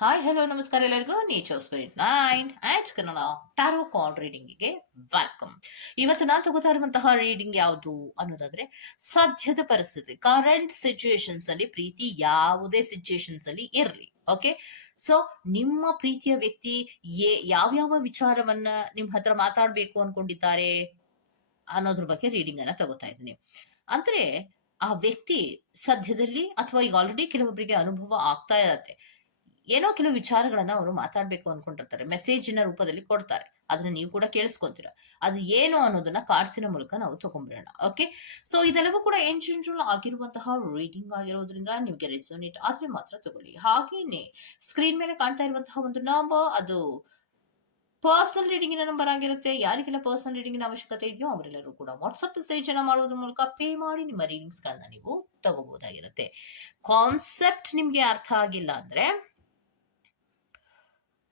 Hi hello ನಮಸ್ಕಾರ ಎಲ್ಲರಿಗೂ. Nature spirit nine at Kannada tarot card ರೀಡಿಂಗಿಗೆ welcome ಇವತ್ತು ನಾನು ತಗೋತಾ ಇರುವಂತಹ ರೀಡಿಂಗ್ ಯಾವುದು ಅನ್ನೋದಾದ್ರೆ, ಸದ್ಯದ ಪರಿಸ್ಥಿತಿ ಕರೆಂಟ್ ಸಿಚುಯೇಷನ್ಸ್ ಅಲ್ಲಿ ಪ್ರೀತಿ ಯಾವುದೇ ಸಿಚುಯೇಷನ್ಸ್ ಅಲ್ಲಿ ಇರಲಿ ಓಕೆ ಸೊ ನಿಮ್ಮ ಪ್ರೀತಿಯ ವ್ಯಕ್ತಿ ಏ ಯಾವ್ಯಾವ ವಿಚಾರವನ್ನ ನಿಮ್ ಹತ್ರ ಮಾತಾಡ್ಬೇಕು ಅನ್ಕೊಂಡಿದ್ದಾರೆ ಅನ್ನೋದ್ರ ಬಗ್ಗೆ ರೀಡಿಂಗ್ ಅನ್ನ ತಗೋತಾ ಇದ್ದೀನಿ ಅಂದ್ರೆ, ಆ ವ್ಯಕ್ತಿ ಸದ್ಯದಲ್ಲಿ ಅಥವಾ ಈಗ ಆಲ್ರೆಡಿ ಕೆಲವೊಬ್ಬರಿಗೆ ಅನುಭವ ಆಗ್ತಾ ಇರತ್ತೆ. ಏನೋ ಕೆಲವು ವಿಚಾರಗಳನ್ನ ಅವರು ಮಾತಾಡ್ಬೇಕು ಅನ್ಕೊಂಡಿರ್ತಾರೆ. ಮೆಸೇಜಿನ ರೂಪದಲ್ಲಿ ಕೊಡ್ತಾರೆ. ಅದನ್ನ ನೀವು ಕೂಡ ಕೇಳಿಸ್ಕೊಂತೀರ. ಅದು ಏನು ಅನ್ನೋದನ್ನ ಕಾರ್ಡ್ಸಿನ ಮೂಲಕ ನಾವು ತಗೊಂಡ್ಬಿಡೋಣ ಓಕೆ ಸೊ ಇದೆಲ್ಲವೂ ಕೂಡ ಏನ್ ಜನರಲ್ ಆಗಿರುವಂತಹ ರೀಡಿಂಗ್ ಆಗಿರೋದ್ರಿಂದ ನಿಮ್ಗೆ ರೆಸೋನೇಟ್ ಆದ್ರೆ ಮಾತ್ರ ತಗೊಳ್ಳಿ. ಹಾಗೇನೆ ಸ್ಕ್ರೀನ್ ಮೇಲೆ ಕಾಣ್ತಾ ಇರುವಂತಹ ಒಂದು ನಂಬರ್ ಅದು ಪರ್ಸನಲ್ ರೀಡಿಂಗಿನ ನಂಬರ್ ಆಗಿರುತ್ತೆ. ಯಾರಿಗೆಲ್ಲ ಪರ್ಸನಲ್ ರೀಡಿಂಗಿನ ಅವಶ್ಯಕತೆ ಇದೆಯೋ ಅವರೆಲ್ಲರೂ ಕೂಡ ವಾಟ್ಸಪ್ ಮೆಸೇಜ್ ಅನ್ನ ಮಾಡೋದ್ರ ಮೂಲಕ ಪೇ ಮಾಡಿ ನಿಮ್ಮ ರೀಡಿಂಗ್ಸ್ ಗಳನ್ನ ನೀವು ತಗೋಬಹುದಾಗಿರುತ್ತೆ. ಕಾನ್ಸೆಪ್ಟ್ ನಿಮ್ಗೆ ಅರ್ಥ ಆಗಿಲ್ಲ ಅಂದ್ರೆ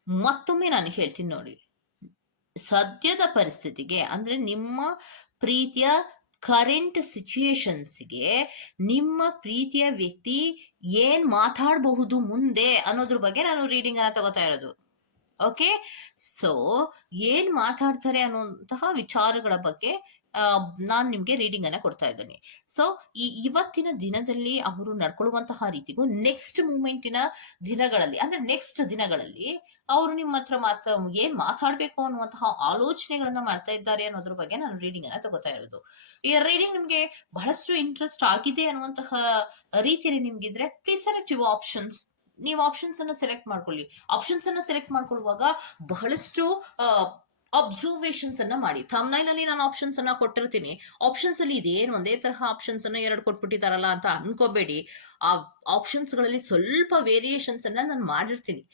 ಮತ್ತೊಮ್ಮೆ ನಾನು ಹೇಳ್ತೀನಿ ನೋಡಿ. ಸದ್ಯದ ಪರಿಸ್ಥಿತಿಗೆ ಅಂದ್ರೆ ನಿಮ್ಮ ಪ್ರೀತಿಯ ಕರೆಂಟ್ ಸಿಚುಯೇಷನ್ಸ್ಗೆ ನಿಮ್ಮ ಪ್ರೀತಿಯ ವ್ಯಕ್ತಿ ಏನ್ ಮಾತಾಡಬಹುದು ಮುಂದೆ ಅನ್ನೋದ್ರ ಬಗ್ಗೆ ನಾನು ರೀಡಿಂಗ್ ಅನ್ನ ತಗೋತಾ ಇರೋದು. ಓಕೆ ಸೊ ಏನ್ ಮಾತಾಡ್ತಾರೆ ಅನ್ನುವಂತಹ ವಿಚಾರಗಳ ಬಗ್ಗೆ ನಾನು ನಿಮಗೆ ರೀಡಿಂಗ್ ಅನ್ನ ಕೊಡ್ತಾ ಇದ್ದೀನಿ. ಸೊ ಈ ಇವತ್ತಿನ ದಿನದಲ್ಲಿ ಅವರು ನಡ್ಕೊಳ್ಳುವಂತಹ ರೀತಿಗೂ ನೆಕ್ಸ್ಟ್ ಮೂಮೆಂಟಿನ ದಿನಗಳಲ್ಲಿ, ಅಂದ್ರೆ ನೆಕ್ಸ್ಟ್ ದಿನಗಳಲ್ಲಿ ಅವರು ನಿಮ್ಮ ಹತ್ರ ಮಾತ್ರ ಏನ್ ಮಾತಾಡ್ಬೇಕು ಅನ್ನುವಂತಹ ಆಲೋಚನೆಗಳನ್ನ ಮಾಡ್ತಾ ಇದ್ದಾರೆ ಅನ್ನೋದ್ರ ಬಗ್ಗೆ ನಾನು ರೀಡಿಂಗ್ ಅನ್ನ ತಗೋತಾ ಇರೋದು. ಈ ರೀಡಿಂಗ್ ನಿಮ್ಗೆ ಬಹಳಷ್ಟು ಇಂಟ್ರೆಸ್ಟ್ ಆಗಿದೆ ಅನ್ನುವಂತಹ ರೀತಿಯಲ್ಲಿ ನಿಮ್ಗಿದ್ರೆ ಪ್ಲೀಸ್ ಸೆಲೆಕ್ಟ್ ಯುವ ಆಪ್ಷನ್ಸ್ ನೀವು ಆಪ್ಷನ್ಸ್ ಅನ್ನ ಸೆಲೆಕ್ಟ್ ಮಾಡ್ಕೊಳ್ಳಿ. ಆಪ್ಷನ್ಸ್ ಅನ್ನ ಸೆಲೆಕ್ಟ್ ಮಾಡ್ಕೊಳ್ಳುವಾಗ ಬಹಳಷ್ಟು ಅಬ್ಸರ್ವೇಷನ್ಸ್ ಅನ್ನ ಮಾಡಿ. ಥಮ್ನೈನ್ ಅಲ್ಲಿ ನಾನು ಆಪ್ಷನ್ಸ್ ಅನ್ನ ಕೊಟ್ಟಿರ್ತೀನಿ. ಆಪ್ಷನ್ಸ್ ಅಲ್ಲಿ ಇದೇನು ಒಂದೇ ತರಹ ಆಪ್ಷನ್ಸ್ ಅನ್ನ ಎರಡು ಕೊಟ್ಬಿಟ್ಟಿದಾರಲ್ಲ ಅಂತ ಅನ್ಕೋಬೇಡಿ. ಆ ಆಪ್ಷನ್ಸ್ಗಳಲ್ಲಿ ಸ್ವಲ್ಪ ವೇರಿಯೇಷನ್ಸ್ ಅನ್ನ ನಾನು ಮಾಡಿರ್ತೀನಿ.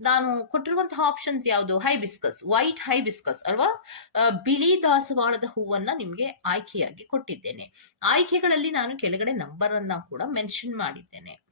ನಾನು ಕೊಟ್ಟಿರುವಂತಹ ಆಪ್ಷನ್ಸ್ ಯಾವುದು? ಹೈ ಬಿಸ್ಕಸ್ ವೈಟ್ ಹೈಬಿಸ್ಕಸ್ ಅಲ್ವಾ? ಆ, ಬಿಳಿ ದಾಸವಾಳದ ಹೂವನ್ನ ನಿಮ್ಗೆ ಆಯ್ಕೆಯಾಗಿ ಕೊಟ್ಟಿದ್ದೇನೆ. ಆಯ್ಕೆಗಳಲ್ಲಿ ನಾನು ಕೆಳಗಡೆ ನಂಬರ್ ಅನ್ನ ಕೂಡ ಮೆನ್ಷನ್ ಮಾಡಿದ್ದೇನೆ.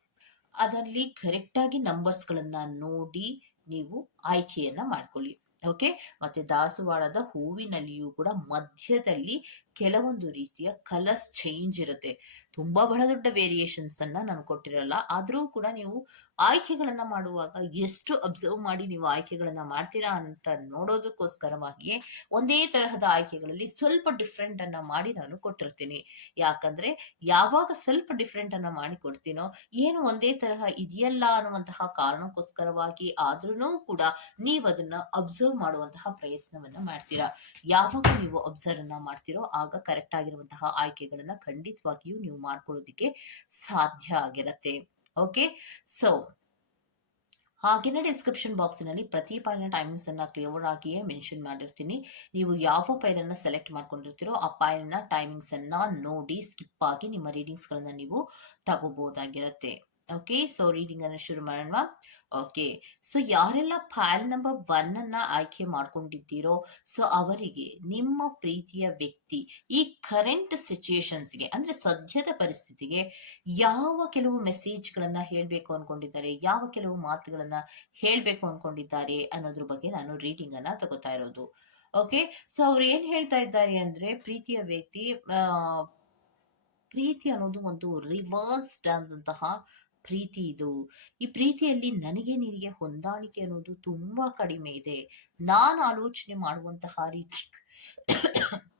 ಅದರಲ್ಲಿ ಕರೆಕ್ಟ್ ಆಗಿ ನಂಬರ್ಸ್ ಗಳನ್ನ ನೋಡಿ ನೀವು ಆಯ್ಕೆಯನ್ನ ಮಾಡ್ಕೊಳ್ಳಿ. ಓಕೆ ಮತ್ತೆ ದಾಸವಾಳದ ಹೂವಿನಲ್ಲಿಯೂ ಕೂಡ ಮಧ್ಯದಲ್ಲಿ ಕೆಲವೊಂದು ರೀತಿಯ ಕಲರ್ಸ್ ಚೇಂಜ್ ಇರುತ್ತೆ. ತುಂಬಾ ಬಹಳ ದೊಡ್ಡ ವೇರಿಯೇಷನ್ಸ್ ಅನ್ನ ನಾನು ಕೊಟ್ಟಿರಲ್ಲ. ಆದ್ರೂ ಕೂಡ ನೀವು ಆಯ್ಕೆಗಳನ್ನ ಮಾಡುವಾಗ ಎಷ್ಟು ಅಬ್ಸರ್ವ್ ಮಾಡಿ ನೀವು ಆಯ್ಕೆಗಳನ್ನ ಮಾಡ್ತೀರಾ ಅಂತ ನೋಡೋದಕ್ಕೋಸ್ಕರವಾಗಿಯೇ ಒಂದೇ ತರಹದ ಆಯ್ಕೆಗಳಲ್ಲಿ ಸ್ವಲ್ಪ ಡಿಫ್ರೆಂಟ್ ಅನ್ನ ಮಾಡಿ ನಾನು ಕೊಟ್ಟಿರ್ತೀನಿ. ಯಾಕಂದ್ರೆ ಯಾವಾಗ ಸ್ವಲ್ಪ ಡಿಫ್ರೆಂಟ್ ಅನ್ನ ಮಾಡಿ ಕೊಡ್ತೀನೋ ಏನು ಒಂದೇ ತರಹ ಇದೆಯಲ್ಲ ಅನ್ನುವಂತಹ ಕಾರಣಕ್ಕೋಸ್ಕರವಾಗಿ ಆದ್ರೂ ಕೂಡ ನೀವು ಅದನ್ನ ಅಬ್ಸರ್ವ್ ಮಾಡುವಂತಹ ಪ್ರಯತ್ನವನ್ನ ಮಾಡ್ತೀರಾ. ಯಾವಾಗ ನೀವು ಅಬ್ಸರ್ವ್ ಅನ್ನ ಮಾಡ್ತೀರೋ ಆಗ ಕರೆಕ್ಟ್ ಆಗಿರುವಂತಹ ಆಯ್ಕೆಗಳನ್ನ ಖಂಡಿತವಾಗಿಯೂ ನೀವು ಮಾಡ್ಕೊಳ್ಳೋದಿಕ್ಕೆ ಸಾಧ್ಯ ಆಗಿರತ್ತೆ. ಓಕೆ ಸೊ ಹಾಗೇನೆ ಡಿಸ್ಕ್ರಿಪ್ಷನ್ ಬಾಕ್ಸಿನಲ್ಲಿ ಪ್ರತಿ ಫೈಲ್ನ ಟೈಮಿಂಗ್ಸ್ ಅನ್ನ ಕ್ಲಿಯರ್ ಆಗಿಯೇ ಮೆನ್ಷನ್ ಮಾಡಿರ್ತೀನಿ. ನೀವು ಯಾವ ಅನ್ನ ಸೆಲೆಕ್ಟ್ ಮಾಡ್ಕೊಂಡಿರ್ತೀರೋ ಆ ಫೈಲ್ನ ಟೈಮಿಂಗ್ಸ್ ಅನ್ನ ನೋಡಿ ಸ್ಕಿಪ್ ಆಗಿ ನಿಮ್ಮ ರೀಡಿಂಗ್ಸ್ ಗಳನ್ನ ನೀವು ತಗೋಬಹುದಾಗಿರತ್ತೆ ಓಕೆ ಸೊ ರೀಡಿಂಗ್ ಅನ್ನ ಶುರು ಮಾಡೋಣ ಓಕೆ ಸೊ ಯಾರೆಲ್ಲ ಫೈಲ್ ನಂಬರ್ ಒನ್ ಅನ್ನ ಆಯ್ಕೆ ಮಾಡ್ಕೊಂಡಿದ್ದೀರೋ ಸೊ ಅವರಿಗೆ ನಿಮ್ಮ ಪ್ರೀತಿಯ ವ್ಯಕ್ತಿ, ಈ ಕರೆಂಟ್ ಸಿಚುಯೇಷನ್ಸ್ಗೆ ಅಂದ್ರೆ ಸದ್ಯದ ಪರಿಸ್ಥಿತಿಗೆ, ಯಾವ ಕೆಲವು ಮೆಸೇಜ್ಗಳನ್ನ ಹೇಳಬೇಕು ಅನ್ಕೊಂಡಿದ್ದಾರೆ, ಯಾವ ಕೆಲವು ಮಾತುಗಳನ್ನ ಹೇಳಬೇಕು ಅನ್ಕೊಂಡಿದ್ದಾರೆ ಅನ್ನೋದ್ರ ಬಗ್ಗೆ ನಾನು ರೀಡಿಂಗ್ ಅನ್ನ ತಗೋತಾ ಇರೋದು. ಓಕೆ ಸೊ ಅವ್ರು ಏನ್ ಹೇಳ್ತಾ ಇದ್ದಾರೆ ಅಂದ್ರೆ, ಪ್ರೀತಿಯ ವ್ಯಕ್ತಿ ಪ್ರೀತಿ ಅನ್ನೋದು ಒಂದು ರಿವರ್ಸ್ಡ್ ಆದಂತಹ ಪ್ರೀತಿ ಇದು. ಈ ಪ್ರೀತಿಯಲ್ಲಿ ನನಗೆ ನಿನಗೆ ಹೊಂದಾಣಿಕೆ ಅನ್ನೋದು ತುಂಬಾ ಕಡಿಮೆ ಇದೆ. ನಾನು ಆಲೋಚನೆ ಮಾಡುವಂತಹ ರೀತಿ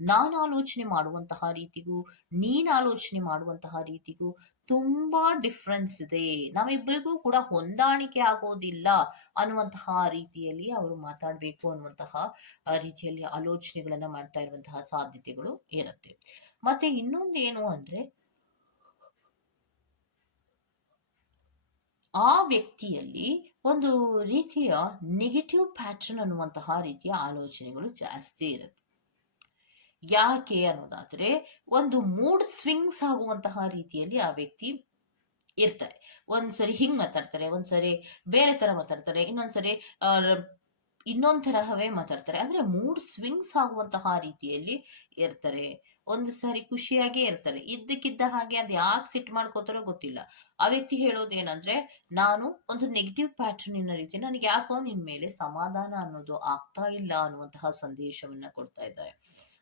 ನಾನು ಆಲೋಚನೆ ಮಾಡುವಂತಹ ರೀತಿಗೂ, ನೀನ್ ಆಲೋಚನೆ ಮಾಡುವಂತಹ ರೀತಿಗೂ ತುಂಬಾ ಡಿಫ್ರೆನ್ಸ್ ಇದೆ. ನಮ್ಮಿಬ್ಬರಿಗೂ ಕೂಡ ಹೊಂದಾಣಿಕೆ ಆಗೋದಿಲ್ಲ ಅನ್ನುವಂತಹ ರೀತಿಯಲ್ಲಿ ಅವರು ಮಾತಾಡಬೇಕು ಅನ್ನುವಂತಹ ರೀತಿಯಲ್ಲಿ ಆಲೋಚನೆಗಳನ್ನ ಮಾಡ್ತಾ ಇರುವಂತಹ ಸಾಧ್ಯತೆಗಳು ಇರುತ್ತೆ. ಮತ್ತೆ ಇನ್ನೊಂದು ಏನು ಅಂದ್ರೆ ಆ ವ್ಯಕ್ತಿಯಲ್ಲಿ ಒಂದು ರೀತಿಯ ನೆಗೆಟಿವ್ ಪ್ಯಾಟರ್ನ್ ಅನ್ನುವಂತಹ ರೀತಿಯ ಆಲೋಚನೆಗಳು ಜಾಸ್ತಿ ಇರುತ್ತೆ. ಯಾಕೆ ಅನ್ನೋದಾದ್ರೆ ಒಂದು ಮೂಡ್ ಸ್ವಿಂಗ್ಸ್ ಆಗುವಂತಹ ರೀತಿಯಲ್ಲಿ ಆ ವ್ಯಕ್ತಿ ಇರ್ತಾರೆ. ಒಂದ್ಸರಿ ಹಿಂಗ್ ಮಾತಾಡ್ತಾರೆ, ಒಂದ್ಸರಿ ಬೇರೆ ತರ ಮಾತಾಡ್ತಾರೆ, ಇನ್ನೊಂದ್ಸರಿ ಇನ್ನೊಂದ್ ತರಹವೇ ಮಾತಾಡ್ತಾರೆ. ಅಂದ್ರೆ ಮೂಡ್ ಸ್ವಿಂಗ್ಸ್ ಆಗುವಂತಹ ರೀತಿಯಲ್ಲಿ ಇರ್ತಾರೆ. ಒಂದು ಸಾರಿ ಖುಷಿಯಾಗೇ ಇರ್ತಾರೆ. ಇದ್ದಕ್ಕಿದ್ದ ಹಾಗೆ ಅದು ಯಾಕೆ ಸಿಟ್ ಮಾಡ್ಕೋತಾರೋ ಗೊತ್ತಿಲ್ಲ. ಆ ವ್ಯಕ್ತಿ ಹೇಳೋದೇನಂದ್ರೆ, ನಾನು ಒಂದು ನೆಗೆಟಿವ್ ಪ್ಯಾಟರ್ನಿನ ರೀತಿ ನನಗೆ ಯಾಕೋ ನಿನ್ ಮೇಲೆ ಸಮಾಧಾನ ಅನ್ನೋದು ಆಗ್ತಾ ಇಲ್ಲ ಅನ್ನುವಂತಹ ಸಂದೇಶವನ್ನ ಕೊಡ್ತಾ ಇದ್ದಾರೆ.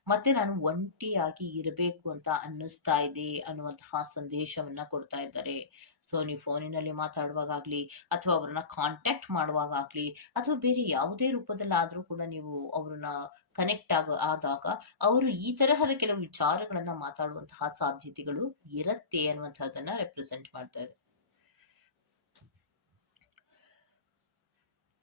ಮತ್ತೆ ನಾನು ಒಂಟಿಯಾಗಿ ಇರಬೇಕು ಅಂತ ಅನ್ನಿಸ್ತಾ ಇದೆ ಅನ್ನುವಂತಹ ಸಂದೇಶವನ್ನ ಕೊಡ್ತಾ ಇದ್ದಾರೆ. ಸೊ ನೀವು ಫೋನಿನಲ್ಲಿ ಮಾತಾಡುವಾಗಲಿ ಅಥವಾ ಅವ್ರನ್ನ ಕಾಂಟ್ಯಾಕ್ಟ್ ಮಾಡುವಾಗಲಿ ಅಥವಾ ಬೇರೆ ಯಾವುದೇ ರೂಪದಲ್ಲಾದರೂ ಕೂಡ ನೀವು ಅವ್ರನ್ನ ಕನೆಕ್ಟ್ ಆಗ, ಆದಾಗ ಅವರು ಈ ತರಹದ ಕೆಲವು ವಿಚಾರಗಳನ್ನ ಮಾತಾಡುವಂತಹ ಸಾಧ್ಯತೆಗಳು ಇರತ್ತೆ ಅನ್ನುವಂಥದ್ದನ್ನ ರೆಪ್ರೆಸೆಂಟ್ ಮಾಡ್ತಾ ಇದೆ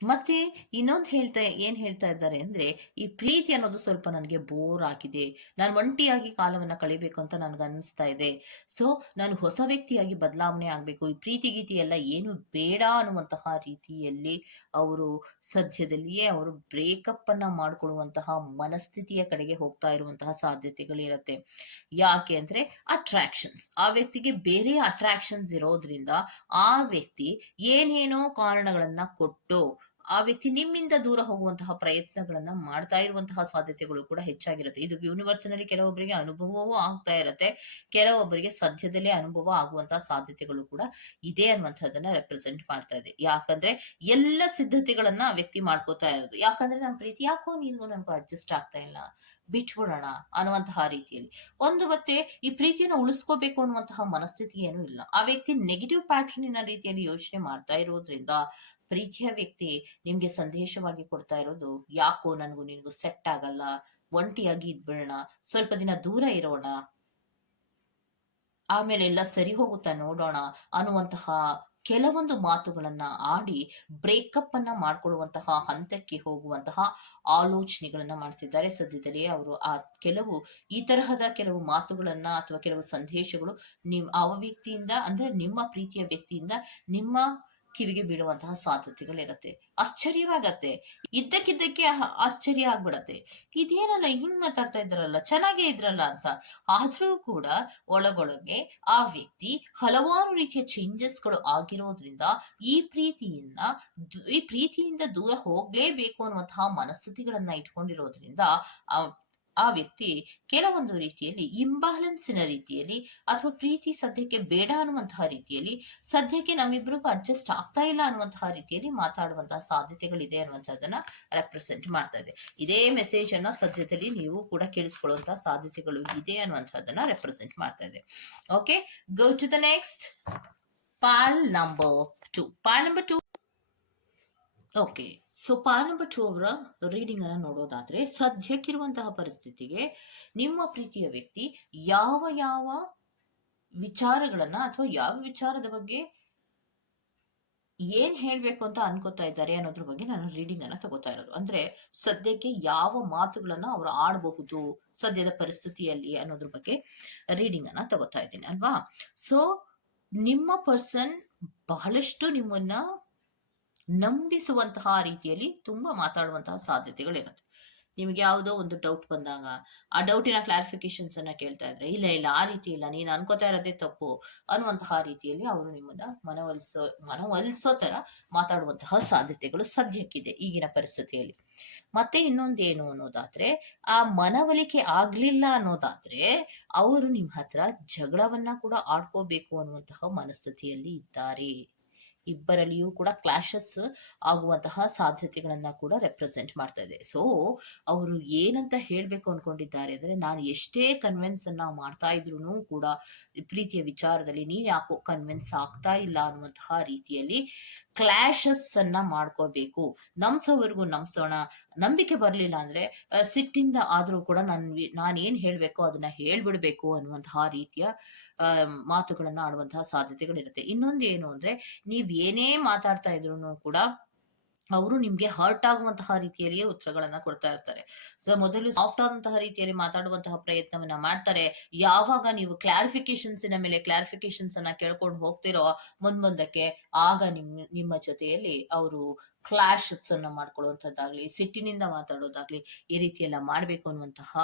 ಮತ್ತೆ ಇನ್ನೊಂದು ಹೇಳ್ತಾ, ಏನ್ ಹೇಳ್ತಾ ಇದ್ದಾರೆ ಅಂದ್ರೆ, ಈ ಪ್ರೀತಿ ಅನ್ನೋದು ಸ್ವಲ್ಪ ನನಗೆ ಬೋರ್ ಆಗಿದೆ. ನಾನು ಒಂಟಿಯಾಗಿ ಕಾಲವನ್ನ ಕಳಿಬೇಕು ಅಂತ ನನ್ಗೆ ಅನಿಸ್ತಾ ಇದೆ. ಸೊ ನಾನು ಹೊಸ ವ್ಯಕ್ತಿಯಾಗಿ ಬದಲಾವಣೆ ಆಗ್ಬೇಕು. ಈ ಪ್ರೀತಿ ಗೀತಿ ಎಲ್ಲ ಏನು ಬೇಡ ಅನ್ನುವಂತಹ ರೀತಿಯಲ್ಲಿ ಅವರು ಸದ್ಯದಲ್ಲಿಯೇ ಅವರು ಬ್ರೇಕಪ್ ಅನ್ನ ಮಾಡ್ಕೊಳ್ಳುವಂತಹ ಮನಸ್ಥಿತಿಯ ಕಡೆಗೆ ಹೋಗ್ತಾ ಇರುವಂತಹ ಸಾಧ್ಯತೆಗಳಿರುತ್ತೆ. ಯಾಕೆ ಅಂದ್ರೆ ಅಟ್ರಾಕ್ಷನ್ಸ್ ಆ ವ್ಯಕ್ತಿಗೆ ಬೇರೆ ಅಟ್ರಾಕ್ಷನ್ಸ್ ಇರೋದ್ರಿಂದ ಆ ವ್ಯಕ್ತಿ ಏನೇನೋ ಕಾರಣಗಳನ್ನ ಕೊಟ್ಟು ಆ ವ್ಯಕ್ತಿ ನಿಮ್ಮಿಂದ ದೂರ ಹೋಗುವಂತಹ ಪ್ರಯತ್ನಗಳನ್ನ ಮಾಡ್ತಾ ಇರುವಂತಹ ಸಾಧ್ಯತೆಗಳು ಕೂಡ ಹೆಚ್ಚಾಗಿರುತ್ತೆ. ಇದು ಯೂನಿವರ್ಸ್ನಲ್ಲಿ ಕೆಲವೊಬ್ಬರಿಗೆ ಅನುಭವವೂ ಆಗ್ತಾ ಇರುತ್ತೆ. ಕೆಲವೊಬ್ಬರಿಗೆ ಸದ್ಯದಲ್ಲೇ ಅನುಭವ ಆಗುವಂತಹ ಸಾಧ್ಯತೆಗಳು ಕೂಡ ಇದೆ ಅನ್ನುವಂಥದ್ದನ್ನ ರೆಪ್ರೆಸೆಂಟ್ ಮಾಡ್ತಾ ಇದೆ. ಯಾಕಂದ್ರೆ ಎಲ್ಲ ಸಿದ್ಧತೆಗಳನ್ನ ವ್ಯಕ್ತಿ ಮಾಡ್ಕೋತಾ ಇರೋದು. ಯಾಕಂದ್ರೆ ನಮ್ಮ ಪ್ರೀತಿ ಯಾಕೋ ನೀನು ನನಗೂ ಅಡ್ಜಸ್ಟ್ ಆಗ್ತಾ ಇಲ್ಲ. ಬಿಟ್ಬಿಡೋಣ ಅನ್ನುವಂತಹ ರೀತಿಯಲ್ಲಿ. ಒಂದು ಮತ್ತೆ ಈ ಪ್ರೀತಿಯನ್ನು ಉಳಿಸ್ಕೋಬೇಕು ಅನ್ನುವಂತಹ ಮನಸ್ಥಿತಿ ಏನೂ ಇಲ್ಲ. ಆ ವ್ಯಕ್ತಿ ನೆಗೆಟಿವ್ ಪ್ಯಾಟ್ರನಿನ ರೀತಿಯಲ್ಲಿ ಯೋಚನೆ ಮಾಡ್ತಾ ಇರೋದ್ರಿಂದ ಪ್ರೀತಿಯ ವ್ಯಕ್ತಿ ನಿಮ್ಗೆ ಸಂದೇಶವಾಗಿ ಕೊಡ್ತಾ ಇರೋದು, ಯಾಕೋ ನನಗೂ ನಿನಗೂ ಸೆಟ್ ಆಗಲ್ಲ, ಒಂಟಿಯಾಗಿ ಇದ್ಬಿಡೋಣ ಸ್ವಲ್ಪ ದಿನ ದೂರ ಇರೋಣ, ಆಮೇಲೆ ಎಲ್ಲ ಸರಿ ಹೋಗುತ್ತಾ ನೋಡೋಣ ಅನ್ನುವಂತಹ ಕೆಲವೊಂದು ಮಾತುಗಳನ್ನ ಆಡಿ ಬ್ರೇಕಪ್ ಅನ್ನ ಮಾಡ್ಕೊಳ್ಳುವಂತಹ ಹಂತಕ್ಕೆ ಹೋಗುವಂತಹ ಆಲೋಚನೆಗಳನ್ನ ಮಾಡ್ತಿದ್ದಾರೆ. ಸದ್ಯದಲ್ಲಿ ಅವರು ಆ ಕೆಲವು, ಈ ತರಹದ ಕೆಲವು ಮಾತುಗಳನ್ನ ಅಥವಾ ಕೆಲವು ಸಂದೇಶಗಳು ನಿಮ್, ಆ ವ್ಯಕ್ತಿಯಿಂದ, ಅಂದ್ರೆ ನಿಮ್ಮ ಪ್ರೀತಿಯ ವ್ಯಕ್ತಿಯಿಂದ ನಿಮ್ಮ ಕಿವಿಗೆ ಬೀಳುವಂತಹ ಸಾಧ್ಯತೆಗಳಿರತ್ತೆ. ಆಶ್ಚರ್ಯವಾಗತ್ತೆ. ಇದ್ದಕ್ಕಿದ್ದಕ್ಕೆ ಆಶ್ಚರ್ಯ ಆಗ್ಬಿಡತ್ತೆ. ಇದೇನಲ್ಲ, ಹಿಂಗ್ ಮಾತಾಡ್ತಾ ಇದ್ರಲ್ಲ, ಚೆನ್ನಾಗೇ ಇದ್ರಲ್ಲ ಅಂತ. ಆದ್ರೂ ಕೂಡ ಒಳಗೊಳಗೆ ಆ ವ್ಯಕ್ತಿ ಹಲವಾರು ರೀತಿಯ ಚೇಂಜಸ್ಗಳು ಆಗಿರೋದ್ರಿಂದ ಈ ಪ್ರೀತಿಯಿಂದ ಈ ಪ್ರೀತಿಯಿಂದ ದೂರ ಹೋಗ್ಲೇಬೇಕು ಅನ್ನುವಂತಹ ಮನಸ್ಥಿತಿಗಳನ್ನ ಇಟ್ಕೊಂಡಿರೋದ್ರಿಂದ ಆ ವ್ಯಕ್ತಿ ಕೆಲವೊಂದು ರೀತಿಯಲ್ಲಿ ಇಂಬ್ಯಾಲೆನ್ಸಿನ ರೀತಿಯಲ್ಲಿ ಅಥವಾ ಪ್ರೀತಿ ಸದ್ಯಕ್ಕೆ ಬೇಡ ಅನ್ನುವಂತಹ ರೀತಿಯಲ್ಲಿ, ಸದ್ಯಕ್ಕೆ ನಮ್ಮಿಬ್ರಿಗೂ ಅಡ್ಜಸ್ಟ್ ಆಗ್ತಾ ಇಲ್ಲ ಅನ್ನುವಂತಹ ರೀತಿಯಲ್ಲಿ ಮಾತಾಡುವಂತಹ ಸಾಧ್ಯತೆಗಳಿದೆ ಅನ್ನುವಂಥದ್ದನ್ನ ರೆಪ್ರೆಸೆಂಟ್ ಮಾಡ್ತಾ ಇದೆ. ಇದೇ ಮೆಸೇಜ್ ಅನ್ನ ಸದ್ಯದಲ್ಲಿ ನೀವು ಕೂಡ ಕೇಳಿಸ್ಕೊಳ್ಳುವಂತಹ ಸಾಧ್ಯತೆಗಳು ಇದೆ ಅನ್ನುವಂಥದ್ದನ್ನ ರೆಪ್ರೆಸೆಂಟ್ ಮಾಡ್ತಾ ಇದೆ. Okay go to the next pile number two pile number two okay so pile number two ಅವರ ರೀಡಿಂಗ್ ಅನ್ನು ನೋಡೋದಾದ್ರೆ ಸದ್ಯಕ್ಕಿರುವಂತಹ ಪರಿಸ್ಥಿತಿಗೆ ನಿಮ್ಮ ಪ್ರೀತಿಯ ವ್ಯಕ್ತಿ ಯಾವ ಯಾವ ವಿಚಾರಗಳನ್ನ ಅಥವಾ ಯಾವ ವಿಚಾರದ ಬಗ್ಗೆ ಏನ್ ಹೇಳ್ಬೇಕು ಅಂತ ಅನ್ಕೋತಾ ಇದ್ದಾರೆ ಅನ್ನೋದ್ರ ಬಗ್ಗೆ ನಾನು ರೀಡಿಂಗ್ ಅನ್ನ ತಗೋತಾ ಇರೋದು. ಅಂದ್ರೆ ಸದ್ಯಕ್ಕೆ ಯಾವ ಮಾತುಗಳನ್ನ ಅವರು ಆಡಬಹುದು, ಸದ್ಯದ ಪರಿಸ್ಥಿತಿಯಲ್ಲಿ ಅನ್ನೋದ್ರ ಬಗ್ಗೆ ರೀಡಿಂಗ್ ಅನ್ನ ತಗೋತಾ ಇದ್ದೀನಿ ಅಲ್ವಾ? ಸೊ ನಿಮ್ಮ ಪರ್ಸನ್ ಬಹಳಷ್ಟು ನಿಮ್ಮನ್ನ ನಂಬಿಸುವಂತಹ ರೀತಿಯಲ್ಲಿ ತುಂಬಾ ಮಾತಾಡುವಂತಹ ಸಾಧ್ಯತೆಗಳಿರುತ್ತೆ. ನಿಮ್ಗೆ ಯಾವುದೋ ಒಂದು ಡೌಟ್ ಬಂದಾಗ, ಆ ಡೌಟಿನ ಕ್ಲಾರಿಫಿಕೇಶನ್ಸ್ ಅನ್ನ ಕೇಳ್ತಾ ಇದ್ರೆ, ಇಲ್ಲ ಇಲ್ಲ, ಆ ರೀತಿ ಇಲ್ಲ, ನೀನು ಅನ್ಕೋತಾ ಇರೋದೇ ತಪ್ಪು ಅನ್ನುವಂತಹ ರೀತಿಯಲ್ಲಿ ಅವರು ನಿಮ್ಮನ್ನ ಮನವೊಲಿಸೋ ಮನವೊಲಿಸೋ ತರ ಮಾತಾಡುವಂತಹ ಸಾಧ್ಯತೆಗಳು ಸದ್ಯಕ್ಕಿದೆ ಈಗಿನ ಪರಿಸ್ಥಿತಿಯಲ್ಲಿ. ಮತ್ತೆ ಇನ್ನೊಂದೇನು ಅನ್ನೋದಾದ್ರೆ, ಆ ಮನವೊಲಿಕೆ ಆಗ್ಲಿಲ್ಲ ಅನ್ನೋದಾದ್ರೆ, ಅವರು ನಿಮ್ಮ ಹತ್ರ ಜಗಳವನ್ನ ಕೂಡ ಆಡ್ಕೋಬೇಕು ಅನ್ನುವಂತಹ ಮನಸ್ಥಿತಿಯಲ್ಲಿ ಇದ್ದಾರೆ. ಇಬ್ಬರಲ್ಲಿಯೂ ಕೂಡ ಕ್ಲಾಶಸ್ ಆಗುವಂತಹ ಸಾಧ್ಯತೆಗಳನ್ನ ಕೂಡ ರೆಪ್ರೆಸೆಂಟ್ ಮಾಡ್ತಾ ಇದೆ. ಸೊ ಅವರು ಏನಂತ ಹೇಳ್ಬೇಕು ಅನ್ಕೊಂಡಿದ್ದಾರೆ ಅಂದ್ರೆ, ನಾನು ಎಷ್ಟೇ ಕನ್ವಿನ್ಸ್ ಅನ್ನ ಮಾಡ್ತಾ ಇದ್ರು ಕೂಡ ಪ್ರೀತಿಯ ವಿಚಾರದಲ್ಲಿ ನೀನ್ ಯಾಕೋ ಕನ್ವಿನ್ಸ್ ಆಗ್ತಾ ಇಲ್ಲ ಅನ್ನುವಂತಹ ರೀತಿಯಲ್ಲಿ ಕ್ಲಾಶಸ್ ಅನ್ನ ಮಾಡ್ಕೋಬೇಕು ನಂಬ್ಸೋವರೆಗೂ ನಂಬ್ಸೋಣ. ನಂಬಿಕೆ ಬರ್ಲಿಲ್ಲ ಅಂದ್ರೆ ಸಿಟ್ಟಿಂದ ಆದ್ರೂ ಕೂಡ ನನ್ ನಾನು ನಾನೇನು ಹೇಳ್ಬೇಕೋ ಅದನ್ನ ಹೇಳ್ಬಿಡ್ಬೇಕು ಅನ್ನುವಂತಹ ರೀತಿಯ ಮಾತುಗಳನ್ನ ಆಡುವಂತಹ ಸಾಧ್ಯತೆಗಳಿರುತ್ತೆ. ಇನ್ನೊಂದು ಏನು ಅಂದ್ರೆ ನೀವ್ ಏನೇ ಮಾತಾಡ್ತಾ ಇದ್ರು ಕೂಡ ಅವರು ನಿಮ್ಗೆ ಹರ್ಟ್ ಆಗುವಂತಹ ರೀತಿಯಲ್ಲಿಯೇ ಉತ್ತರಗಳನ್ನ ಕೊಡ್ತಾ ಇರ್ತಾರೆ. ಸೊ ಮೊದಲು ಸಾಫ್ಟ್ ಆದಂತಹ ರೀತಿಯಲ್ಲಿ ಮಾತಾಡುವಂತಹ ಪ್ರಯತ್ನವನ್ನ ಮಾಡ್ತಾರೆ. ಯಾವಾಗ ನೀವು ಕ್ಲಾರಿಫಿಕೇಶನ್ಸ್ ಮೇಲೆ ಕ್ಲಾರಿಫಿಕೇಶನ್ಸ್ ಅನ್ನ ಕೇಳ್ಕೊಂಡು ಹೋಗ್ತಿರೋ ಮುಂದ್ ಮುಂದಕ್ಕೆ ಆಗ ನಿಮ್, ನಿಮ್ಮ ಜೊತೆಯಲ್ಲಿ ಅವರು ಕ್ಲಾಶಸ್ ಅನ್ನ ಮಾಡ್ಕೊಳ್ಳುವಂಥದ್ದಾಗ್ಲಿ, ಸಿಟ್ಟಿನಿಂದ ಮಾತಾಡೋದಾಗ್ಲಿ ಈ ರೀತಿ ಎಲ್ಲ ಮಾಡ್ಬೇಕು ಅನ್ನುವಂತಹ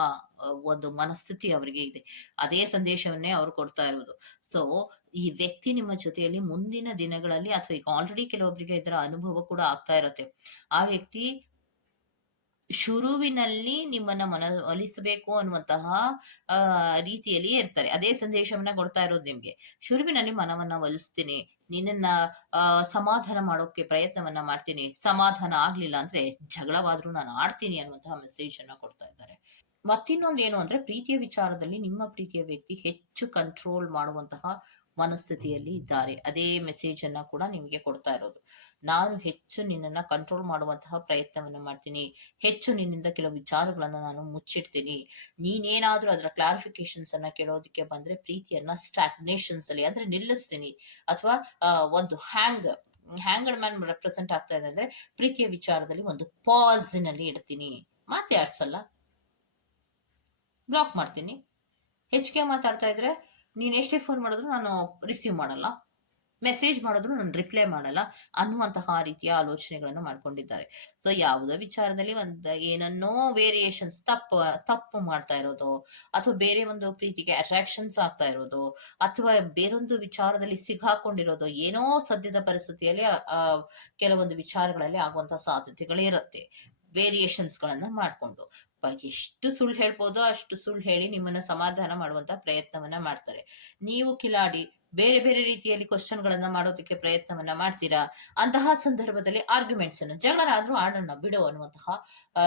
ಒಂದು ಮನಸ್ಥಿತಿ ಅವರಿಗೆ ಇದೆ. ಅದೇ ಸಂದೇಶವನ್ನೇ ಅವ್ರು ಕೊಡ್ತಾ ಇರೋದು. ಸೊ ಈ ವ್ಯಕ್ತಿ ನಿಮ್ಮ ಜೊತೆಯಲ್ಲಿ ಮುಂದಿನ ದಿನಗಳಲ್ಲಿ ಅಥವಾ ಈಗ ಆಲ್ರೆಡಿ ಕೆಲವೊಬ್ಬರಿಗೆ ಇದರ ಅನುಭವ ಕೂಡ ಆಗ್ತಾ ಇರುತ್ತೆ. ಆ ವ್ಯಕ್ತಿ ಶುರುವಿನಲ್ಲಿ ನಿಮ್ಮನ್ನ ಮನವೊಲಿಸಬೇಕು ಅನ್ನುವಂತಹ, ಆ, ರೀತಿಯಲ್ಲಿ ಇರ್ತಾರೆ. ಅದೇ ಸಂದೇಶವನ್ನ ಕೊಡ್ತಾ ಇರೋದು ನಿಮ್ಗೆ. ಶುರುವಿನಲ್ಲಿ ಮನವನ್ನ ಒಲಿಸ್ತೀನಿ. ನಿನ್ನನ್ನ, ಆ, ಸಮಾಧಾನ ಮಾಡೋಕೆ ಪ್ರಯತ್ನವನ್ನ ಮಾಡ್ತೀನಿ. ಸಮಾಧಾನ ಆಗ್ಲಿಲ್ಲ ಅಂದ್ರೆ ಜಗಳವಾದ್ರೂ ನಾನು ಆಡ್ತೀನಿ ಅನ್ನುವಂತಹ ಮೆಸೇಜ್ ಅನ್ನ ಕೊಡ್ತಾ ಇದ್ದಾರೆ. ಏನು ಅಂದ್ರೆ ಪ್ರೀತಿಯ ವಿಚಾರದಲ್ಲಿ ನಿಮ್ಮ ಪ್ರೀತಿಯ ವ್ಯಕ್ತಿ ಹೆಚ್ಚು ಕಂಟ್ರೋಲ್ ಮಾಡುವಂತಹ ಮನಸ್ಥಿತಿಯಲ್ಲಿ ಇದ್ದಾರೆ. ಅದೇ ಮೆಸೇಜ್ ಅನ್ನ ಕೂಡ ನಿಮಗೆ ಕೊಡ್ತಾ ಇರೋದು. ನಾನು ಹೆಚ್ಚು ನಿನ್ನನ್ನ ಕಂಟ್ರೋಲ್ ಮಾಡುವಂತಹ ಪ್ರಯತ್ನವನ್ನು ಮಾಡ್ತೀನಿ. ಹೆಚ್ಚು ನಿನ್ನಿಂದ ಕೆಲವು ವಿಚಾರಗಳನ್ನ ನಾನು ಮುಚ್ಚಿಡ್ತೀನಿ. ನೀನೇನಾದ್ರೂ ಅದರ ಕ್ಲಾರಿಫಿಕೇಶನ್ಸ್ ಅನ್ನ ಕೇಳೋದಕ್ಕೆ ಬಂದ್ರೆ ಪ್ರೀತಿಯನ್ನ ಸ್ಟಾಗ್ನೇಷನ್ಸ್ ಅಲ್ಲಿ ಅಂದ್ರೆ ನಿಲ್ಲಿಸ್ತೀನಿ. ಅಥವಾ ಒಂದು ಹ್ಯಾಂಗ್ ಹ್ಯಾಂಗರ್ ಮ್ಯಾನ್ ರೆಪ್ರೆಸೆಂಟ್ ಆಗ್ತಾ ಇದೆ ಅಂದ್ರೆ ಪ್ರೀತಿಯ ವಿಚಾರದಲ್ಲಿ ಒಂದು ಪಾಸಿನಲ್ಲಿ ಇಡ್ತೀನಿ. ಮಾತಾಡ್ಸಲ್ಲ? ಬ್ಲಾಕ್ ಮಾಡ್ತೀನಿ. ಹೆಚ್ಚಿಗೆ ಮಾತಾಡ್ತಾ ಇದ್ರೆ ನೀನು ಎಷ್ಟೇ ಫೋನ್ ಮಾಡಿದ್ರು ನಾನು ರಿಸೀವ್ ಮಾಡಲ್ಲ. ಮೆಸೇಜ್ ಮಾಡಿದ್ರು ನಾನು ರಿಪ್ಲೈ ಮಾಡಲ್ಲ. ಅನ್ನುವಂತಹ ರೀತಿಯ ಆಲೋಚನೆಗಳನ್ನು ಮಾಡ್ಕೊಂಡಿದ್ದಾರೆ. ಸೊ ಯಾವುದೋ ವಿಚಾರದಲ್ಲಿ ಒಂದು ಏನನ್ನೋ ವೇರಿಯೇಷನ್ಸ್ ತಪ್ಪು ತಪ್ಪು ಮಾಡ್ತಾ ಇರೋದು, ಅಥವಾ ಬೇರೆ ಒಂದು ಪ್ರೀತಿಗೆ ಅಟ್ರಾಕ್ಷನ್ಸ್ ಆಗ್ತಾ ಇರೋದು, ಅಥವಾ ಬೇರೊಂದು ವಿಚಾರದಲ್ಲಿ ಸಿಗಾಕೊಂಡಿರೋದು ಏನೋ ಸದ್ಯದ ಪರಿಸ್ಥಿತಿಯಲ್ಲಿ ಕೆಲವೊಂದು ವಿಚಾರಗಳಲ್ಲಿ ಆಗುವಂತಹ ಸಾಧ್ಯತೆಗಳಿರುತ್ತೆ ವೇರಿಯೇಷನ್ಸ್ ಗಳನ್ನ ಮಾಡ್ಕೊಂಡು. ಎಷ್ಟು ಸುಳ್ಳು ಹೇಳ್ಬೋದೋ ಅಷ್ಟು ಸುಳ್ಳು ಹೇಳಿ ನಿಮ್ಮನ್ನ ಸಮಾಧಾನ ಮಾಡುವಂತ ಪ್ರಯತ್ನವನ್ನ ಮಾಡ್ತಾರೆ. ನೀವು ಕಿಲಾಡಿ, ಬೇರೆ ಬೇರೆ ರೀತಿಯಲ್ಲಿ ಕ್ವಶನ್ ಗಳನ್ನ ಮಾಡೋದಕ್ಕೆ ಪ್ರಯತ್ನವನ್ನ ಮಾಡ್ತೀರಾ? ಅಂತಹ ಸಂದರ್ಭದಲ್ಲಿ ಆರ್ಗ್ಯುಮೆಂಟ್ಸ್ ಅನ್ನು ಜಗಳ ಆದ್ರೂ ಆಡೋಣ, ಬಿಡು ಅನ್ನುವಂತಹ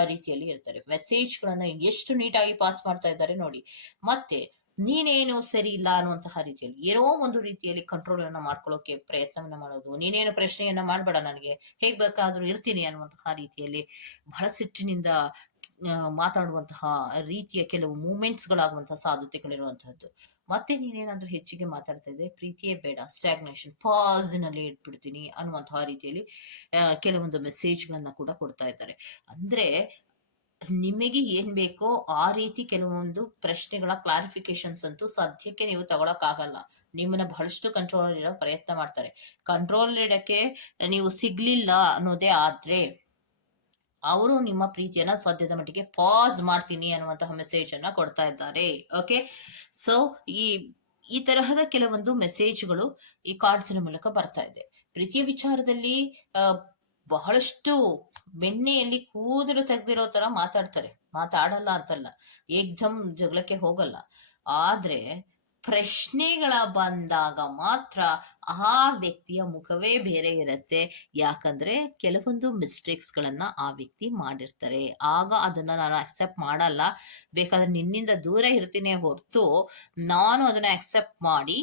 ರೀತಿಯಲ್ಲಿ ಇರ್ತಾರೆ. ಮೆಸೇಜ್ ಗಳನ್ನ ಎಷ್ಟು ನೀಟಾಗಿ ಪಾಸ್ ಮಾಡ್ತಾ ಇದ್ದಾರೆ ನೋಡಿ. ಮತ್ತೆ ನೀನೇನು ಸರಿ ಇಲ್ಲ ಅನ್ನುವಂತಹ ರೀತಿಯಲ್ಲಿ, ಏನೋ ಒಂದು ರೀತಿಯಲ್ಲಿ ಕಂಟ್ರೋಲ್ ಅನ್ನ ಮಾಡ್ಕೊಳ್ಳೋಕೆ ಪ್ರಯತ್ನವನ್ನ ಮಾಡೋದು, ನೀನೇನು ಪ್ರಶ್ನೆಯನ್ನ ಮಾಡ್ಬೇಡ ನನಗೆ, ಹೇಗ್ ಬೇಕಾದ್ರೂ ಇರ್ತೀನಿ ಅನ್ನುವಂತಹ ರೀತಿಯಲ್ಲಿ ಬಹಳ ಸಿಟ್ಟಿನಿಂದ ಮಾತಾಡುವಂತಹ ರೀತಿಯ ಕೆಲವು ಮೂಮೆಂಟ್ಸ್ ಗಳಾಗುವಂತಹ ಸಾಧ್ಯತೆಗಳಿರುವಂತಹದ್ದು. ಮತ್ತೆ ನೀನೇನಾದ್ರೂ ಹೆಚ್ಚಿಗೆ ಮಾತಾಡ್ತಾ ಇದ್ರೆ ಪ್ರೀತಿಯೇ ಬೇಡ ಸ್ಟಾಗ್ನೇಷನ್ ಪಾಸಿನಲ್ಲಿ ಇಟ್ಬಿಡ್ತೀನಿ ಅನ್ನುವಂತಹ ರೀತಿಯಲ್ಲಿ ಕೆಲವೊಂದು ಮೆಸೇಜ್ ಗಳನ್ನ ಕೂಡ ಕೊಡ್ತಾ ಇದ್ದಾರೆ. ಅಂದ್ರೆ ನಿಮಗೆ ಏನ್ ಬೇಕೋ ಆ ರೀತಿ ಕೆಲವೊಂದು ಪ್ರಶ್ನೆಗಳ ಕ್ಲಾರಿಫಿಕೇಶನ್ಸ್ ಅಂತೂ ಸದ್ಯಕ್ಕೆ ನೀವು ತಗೊಳಕ್ ಆಗಲ್ಲ ನಿಮ್ಮನ್ನ ಬಹಳಷ್ಟು ಕಂಟ್ರೋಲ್ ಇಡೋ ಪ್ರಯತ್ನ ಮಾಡ್ತಾರೆ. ಕಂಟ್ರೋಲ್ ಇಡಕ್ಕೆ ನೀವು ಸಿಗ್ಲಿಲ್ಲ ಅನ್ನೋದೇ ಆದ್ರೆ ಅವರು ನಿಮ್ಮ ಪ್ರೀತಿಯನ್ನ ಸದ್ಯದ ಮಟ್ಟಿಗೆ ಪಾಸ್ ಮಾಡ್ತೀನಿ ಅನ್ನುವಂತಹ ಮೆಸೇಜ್ ಅನ್ನ ಕೊಡ್ತಾ ಇದ್ದಾರೆ. ಓಕೆ ಸೊ ಈ ಈ ತರಹದ ಕೆಲವೊಂದು ಮೆಸೇಜ್ಗಳು ಈ ಕಾರ್ಡ್ಸಿನ ಮೂಲಕ ಬರ್ತಾ ಇದೆ. ಪ್ರೀತಿಯ ವಿಚಾರದಲ್ಲಿ ಬಹಳಷ್ಟು ಬೆಣ್ಣೆಯಲ್ಲಿ ಕೂದಲು ತೆಗ್ದಿರೋ ತರ ಮಾತಾಡ್ತಾರೆ. ಮಾತಾಡಲ್ಲ ಅಂತಲ್ಲ. ಏಕ್ದಮ್ ಜಗಳಕ್ಕೆ ಹೋಗಲ್ಲ. ಆದ್ರೆ ಪ್ರಶ್ನೆಗಳ ಬಂದಾಗ ಮಾತ್ರ ಆ ವ್ಯಕ್ತಿಯ ಮುಖವೇ ಬೇರೆ ಇರುತ್ತೆ. ಯಾಕಂದ್ರೆ ಕೆಲವೊಂದು ಮಿಸ್ಟೇಕ್ಸ್ ಗಳನ್ನ ಆ ವ್ಯಕ್ತಿ ಮಾಡಿರ್ತಾರೆ. ಆಗ ಅದನ್ನ ನಾನು ಅಕ್ಸೆಪ್ಟ್ ಮಾಡಲ್ಲ. ಬೇಕಾದ್ರೆ ನಿನ್ನಿಂದ ದೂರ ಇರ್ತೀನಿ ಹೊರತು ನಾನು ಅದನ್ನ ಅಕ್ಸೆಪ್ಟ್ ಮಾಡಿ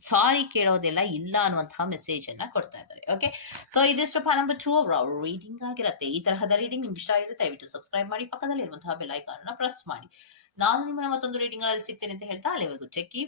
ಸಾರಿ ಕೇಳೋದಿಲ್ಲ ಇಲ್ಲ ಅನ್ನುವಂತಹ ಮೆಸೇಜ್ ಅನ್ನ ಕೊಡ್ತಾ ಇದ್ದಾರೆ. ಓಕೆ? ಸೊ ಇದಿಷ್ಟು ಫಾರ್ ನಂಬರ್ ಟೂ ರೀಡಿಂಗ್ ಆಗಿರುತ್ತೆ. ಈ ತರಹದ ರೀಡಿಂಗ್ ನಿಮ್ಗೆ ಇಷ್ಟ ಆಗಿದೆ ದಯವಿಟ್ಟು ಸಬ್ಸ್ಕ್ರೈಬ್ ಮಾಡಿ. ಪಕ್ಕದಲ್ಲಿ ಇರುವಂತಹ ಬೆಲ್ ಐಕಾನ್ ಪ್ರೆಸ್ ಮಾಡಿ. ನಾನು ನಿಮ್ಮನ್ನ ಮತ್ತೊಂದು ರೀಡಿಂಗ್ಗಳಲ್ಲಿ ಸಿಗ್ತೇನೆ ಅಂತ ಹೇಳ್ತಾ ಅಲ್ಲಿವರೆಗೂ. ಚೆಕ್ಕಿ